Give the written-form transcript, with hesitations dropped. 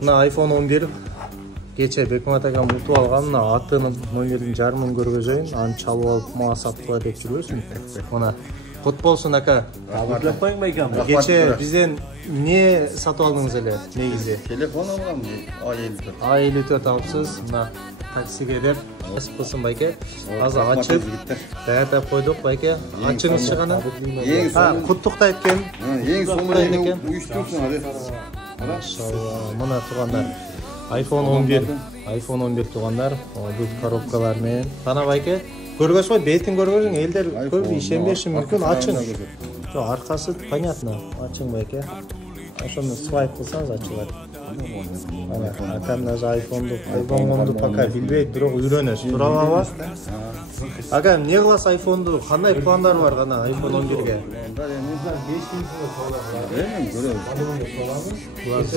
Mына iPhone 11 кече Бекмат агам утуп алган, мына атынын номерин жарымын көргөзөйүн, аны чалып алып мага сатпа деп жүрөсүң. Мына кут болсун ака. Бүтлөп коюң байкам. Кече бизден эмне сатып алдыңыз эле негизи? Телефон алгам, A54. A54 алыпсыз. Мына таксиге деп эспесин байке. Азыр ачып даярдап койдук байке. Ачыңызчы гана. Куттуктайт экен. Эң соңунда экен. Уюштурсуң аде. Машалла. Мына туугандар. iPhone 11 туугандар. Бул коробкалар менен. Тана байке. Көргөз кой, бетин көргөзүң, элдер көп ишенбеши мүмкүн. Ачың. Жок, аркасы понятно. Ачың байке. Ошону свайп кылсаңыз ачылат. Ана акамназ iPhone'ду колдонгонду пока билбейт, бирок үйрөнөсүз. Туурабы? Ага, эмне кыласыз iPhone'ду? Кандай пландар бар гана iPhone 11ге? Пландар эми 5000 сомго.